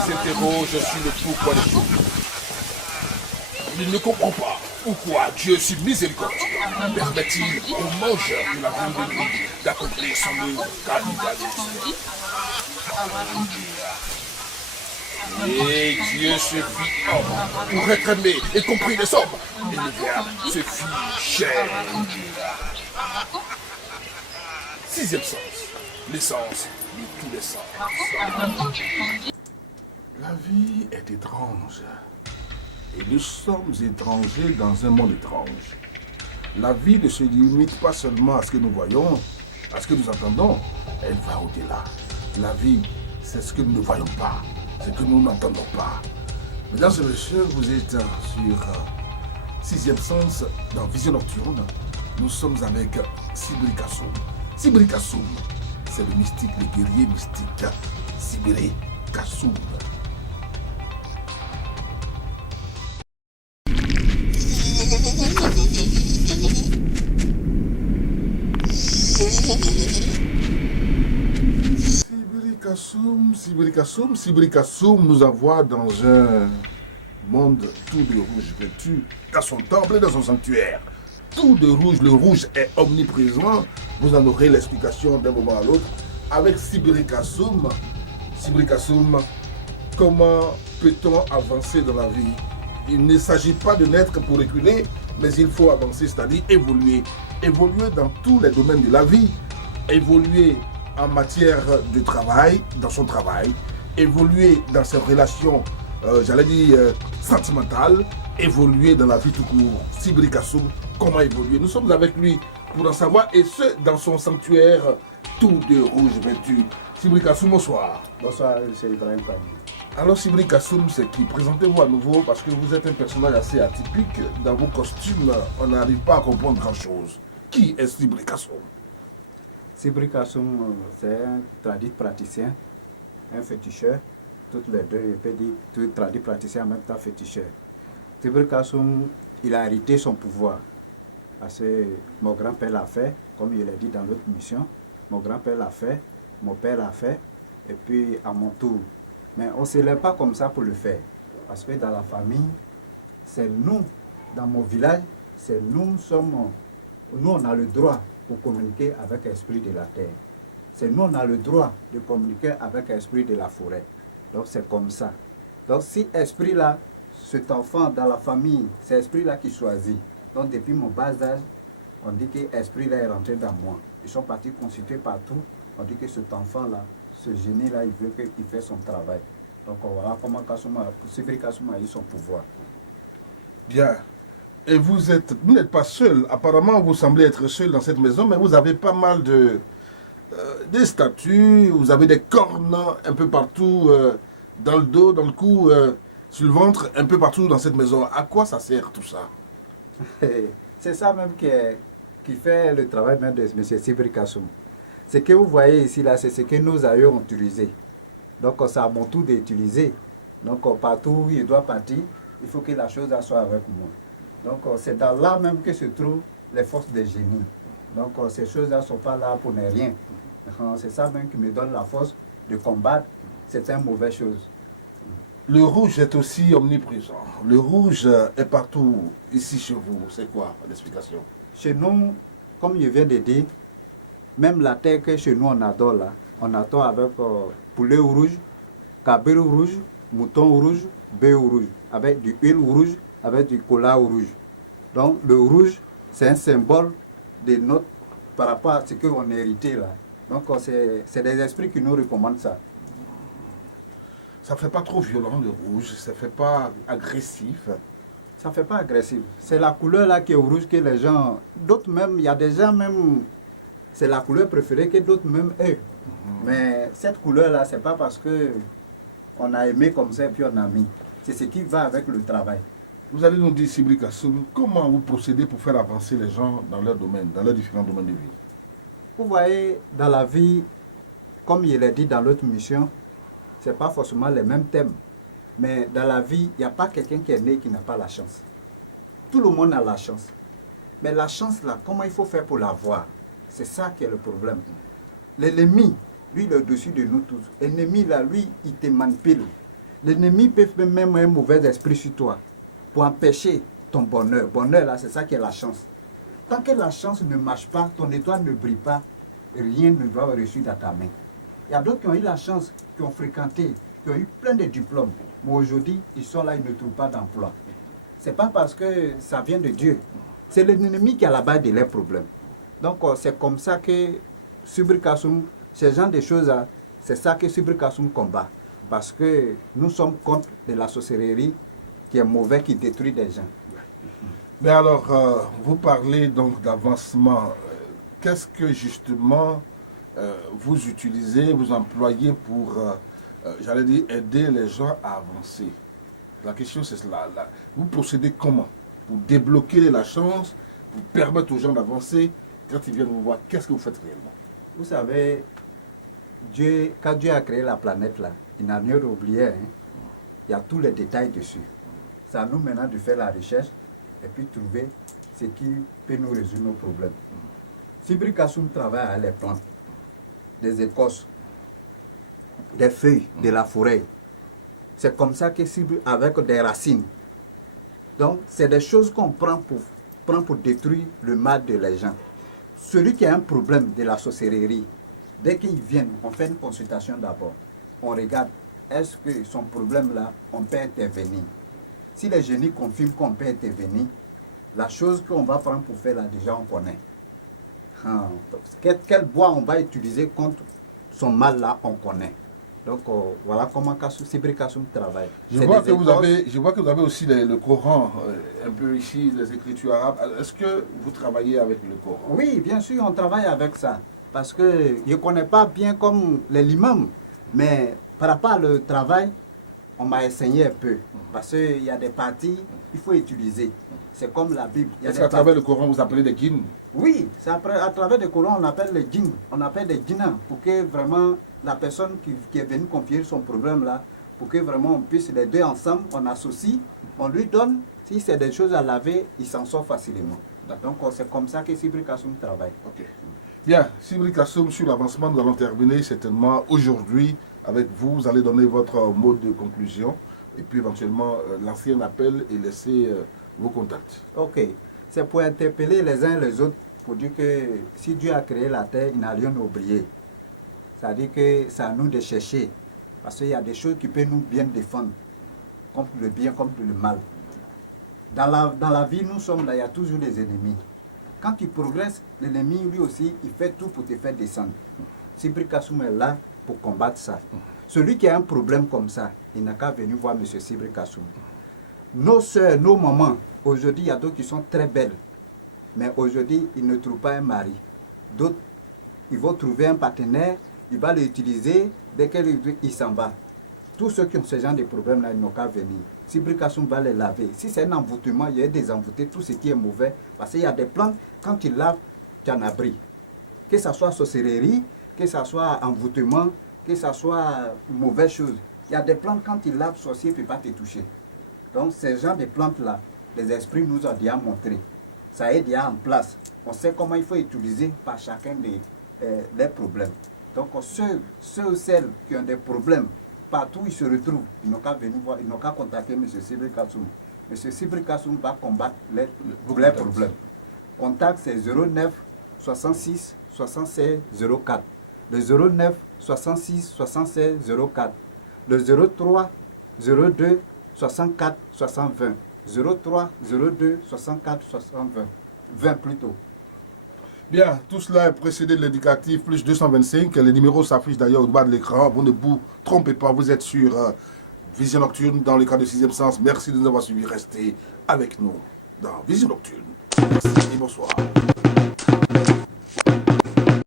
s'interroge sur le pourquoi des choses. Il ne comprend pas pourquoi Dieu si miséricordieux permet-il aux mangeurs de la viande de lui d'accomplir son œuvre capitaliste. Et Dieu se fit homme pour être aimé et compris des hommes. Et le Verbe se fit chair. Sixième sens, l'essence de tous les sens. La vie est étrange. Et nous sommes étrangers dans un monde étrange. La vie ne se limite pas seulement à ce que nous voyons, à ce que nous entendons. Elle va au-delà. La vie, c'est ce que nous ne voyons pas, ce que nous n'entendons pas. Mesdames et messieurs, vous êtes sur Sixième Sens dans Vision Nocturne. Nous sommes avec Sibiri Kassoum. Sibiri Kassoum, c'est le mystique, le guerrier mystique. Sibiri Kassoum. Sibiri Kassoum nous envoie dans un monde tout de rouge vêtu, dans son temple et dans son sanctuaire. Tout de rouge, le rouge est omniprésent. Vous en aurez l'explication d'un moment à l'autre avec Sibiri Kassoum. Sibiri Kassoum, comment peut-on avancer dans la vie? Il ne s'agit pas de naître pour reculer, mais il faut avancer, c'est-à-dire évoluer. Évoluer dans tous les domaines de la vie. Évoluer en matière de travail, dans son travail. Évoluer dans ses relations, sentimentales. Évoluer dans la vie tout court. Sibiri Kassoum, comment évoluer? Nous sommes avec lui pour en savoir, et ce, dans son sanctuaire tout de rouge vêtu. Sibiri Kassoum, bonsoir. Bonsoir, c'est Ibrahim Pani. Alors Sibiri Kassoum, c'est qui? Présentez-vous à nouveau, parce que vous êtes un personnage assez atypique. Dans vos costumes, on n'arrive pas à comprendre grand-chose. Qui est Sibiri Kassoum? Sibiri Kassoum, c'est un tradit praticien, un féticheur. Toutes les deux, je peux dire, tout tradit praticien en même temps féticheur. Sibiri Kassoum, il a hérité son pouvoir. Parce que mon grand-père l'a fait, comme il l'a dit dans l'autre mission. Mon grand-père l'a fait, mon père l'a fait, et puis à mon tour. Mais on ne se lève pas comme ça pour le faire. Parce que dans la famille, c'est nous, dans mon village, c'est nous on a le droit pour communiquer avec l'esprit de la terre. C'est nous, on a le droit de communiquer avec l'esprit de la forêt. Donc c'est comme ça. Donc si esprit-là, cet enfant dans la famille, c'est l'esprit-là qui choisit. Donc depuis mon bas âge, on dit que l'esprit-là est rentré dans moi. Ils sont partis consulter partout. On dit que cet enfant-là, ce génie-là, il veut qu'il fasse son travail. Donc voilà comment Sibiri Kassoum a eu son pouvoir. Bien. Et vous n'êtes pas seul. Apparemment, vous semblez être seul dans cette maison, mais vous avez pas mal des statues, vous avez des cornes un peu partout, dans le dos, dans le cou, sur le ventre, un peu partout dans cette maison. À quoi ça sert tout ça? C'est ça même qui fait le travail même de M. Sibiri Kassoum. Ce que vous voyez ici, là, c'est ce que nous avions utilisé. Donc, c'est à mon tour d'utiliser. Donc, partout où il doit partir, il faut que la chose soit avec moi. Donc, c'est dans là même que se trouvent les forces des génies. Donc, ces choses-là ne sont pas là pour ne rien. C'est ça même qui me donne la force de combattre certaines mauvaises choses. Le rouge est aussi omniprésent. Le rouge est partout ici chez vous. C'est quoi l'explication? Chez nous, comme je viens de dire, même la terre que chez nous on adore là, on adore avec poulet rouge, cabri rouge, mouton rouge, bœuf rouge, avec du huile rouge, avec du cola rouge. Donc le rouge, c'est un symbole de notre, par rapport à ce qu'on a hérité là. Donc c'est des esprits qui nous recommandent ça. Ça ne fait pas trop violent le rouge, ça ne fait pas agressif. Ça ne fait pas agressif. C'est la couleur là qui est rouge que les gens, d'autres même, il y a des gens même, c'est la couleur préférée que d'autres même aiment. Mais cette couleur là, c'est pas parce que on a aimé comme ça et puis on a mis. C'est ce qui va avec le travail. Vous allez nous dire, Sibiri Kassoum, comment vous procédez pour faire avancer les gens dans leur domaine, dans leurs différents domaines de vie? Vous voyez, dans la vie, comme il est dit dans l'autre mission, ce n'est pas forcément les mêmes thèmes. Mais dans la vie, il n'y a pas quelqu'un qui est né qui n'a pas la chance. Tout le monde a la chance. Mais la chance là, comment il faut faire pour l'avoir? C'est ça qui est le problème. L'ennemi, lui, il est au-dessus de nous tous. L'ennemi là, lui, il te manipule. L'ennemi peut même un mauvais esprit sur toi pour empêcher ton bonheur. Bonheur là, c'est ça qui est la chance. Tant que la chance ne marche pas, ton étoile ne brille pas, rien ne va reçu dans ta main. Il y a d'autres qui ont eu la chance, qui ont fréquenté, qui ont eu plein de diplômes. Mais aujourd'hui, ils sont là, ils ne trouvent pas d'emploi. Ce n'est pas parce que ça vient de Dieu. C'est l'ennemi qui est à la base de leurs problèmes. Donc, c'est comme ça que Subri Kassoum, ce genre de choses-là, c'est ça que Subri Kassoum combat. Parce que nous sommes contre de la sorcellerie qui est mauvais, qui détruit des gens. Mais alors, vous parlez donc d'avancement. Qu'est-ce que justement vous utilisez, vous employez pour, j'allais dire, aider les gens à avancer? La question c'est cela. Vous procédez comment? Pour débloquer la chance, pour permettre aux gens d'avancer. Quand ils viennent vous voir, qu'est-ce que vous faites réellement? Vous savez, quand Dieu a créé la planète là, il n'a rien oublié. Hein. Il y a tous les détails dessus. C'est à nous maintenant de faire la recherche et puis trouver ce qui peut nous résoudre nos problèmes. Subri Kassoum travaille avec les plantes, des écorces, des feuilles, de la forêt. C'est comme ça que Subri, avec des racines. Donc, c'est des choses qu'on prend pour détruire le mal de les gens. Celui qui a un problème de la sorcellerie, dès qu'ils viennent, on fait une consultation d'abord. On regarde, est-ce que son problème là, on peut intervenir. Si les génies confirment qu'on peut intervenir, la chose qu'on va prendre pour faire là, déjà on connaît. Quel bois on va utiliser contre son mal là, on connaît. Donc voilà comment Subri Kassoum travaille. Je vois que vous avez aussi le Coran, un peu ici, les écritures arabes. Est-ce que vous travaillez avec le Coran? Oui, bien sûr, on travaille avec ça. Parce que je ne connais pas bien comme l'imam, mais par rapport au travail, on m'a enseigné un peu. Parce qu'il y a des parties qu'il faut utiliser. C'est comme la Bible. Est-ce qu'à travers le Coran, vous appelez des djinns? Oui, à travers le Coran, on appelle les djinns. On appelle des djinnans pour que vraiment la personne qui est venue confier son problème là, pour que vraiment on puisse les deux ensemble, on associe, on lui donne, si c'est des choses à laver, il s'en sort facilement. Donc c'est comme ça que Subri Kassoum travaille. Ok. Bien, Subri Kassoum, sur l'avancement, nous allons terminer certainement aujourd'hui avec vous. Vous allez donner votre mot de conclusion et puis éventuellement lancer un appel et laisser vos contacts. Ok. C'est pour interpeller les uns et les autres pour dire que si Dieu a créé la terre, il n'a rien oublié. C'est-à-dire que c'est à nous de chercher. Parce qu'il y a des choses qui peuvent nous bien défendre, contre le bien, contre le mal. Dans la vie, nous sommes là, il y a toujours des ennemis. Quand tu progresses, l'ennemi, lui aussi, il fait tout pour te faire descendre. Subri Kassoum est là pour combattre ça. Celui qui a un problème comme ça, il n'a qu'à venir voir M. Subri Kassoum. Nos soeurs, nos mamans, aujourd'hui, il y a d'autres qui sont très belles. Mais aujourd'hui, ils ne trouvent pas un mari. D'autres, ils vont trouver un partenaire, il va l'utiliser, dès qu'il s'en va. Tous ceux qui ont ce genre de problèmes-là, ils n'ont qu'à venir. Subri Kassoum va les laver. Si c'est un envoûtement, il y a des envoûtés, tout ce qui est mauvais. Parce qu'il y a des plantes, quand tu laves, tu en abris. Que ce soit sorcellerie, que ce soit envoûtement, que ce soit mauvaise chose. Il y a des plantes, quand tu laves, sorcier ne peut pas te toucher. Donc, ces genres de plantes-là, les esprits nous ont déjà montré. Ça est déjà en place. On sait comment il faut utiliser par chacun des problèmes. Donc, ceux ou celles qui ont des problèmes, partout où ils se retrouvent, ils n'ont qu'à venir voir, ils n'ont qu'à contacter M. Subri Kassoum. M. Subri Kassoum va combattre les problèmes. Contact, c'est 09 66 76 04. Le 09 66 76 04. Le 03 02 64 620. 03 02 64 620. 20 plutôt. Bien, tout cela est précédé de l'indicatif plus 225. Les numéros s'affichent d'ailleurs au bas de l'écran. Vous ne vous trompez pas, vous êtes sur Vision Nocturne dans le cadre de 6e Sens. Merci de nous avoir suivis. Restez avec nous dans Vision Nocturne. Merci et bonsoir.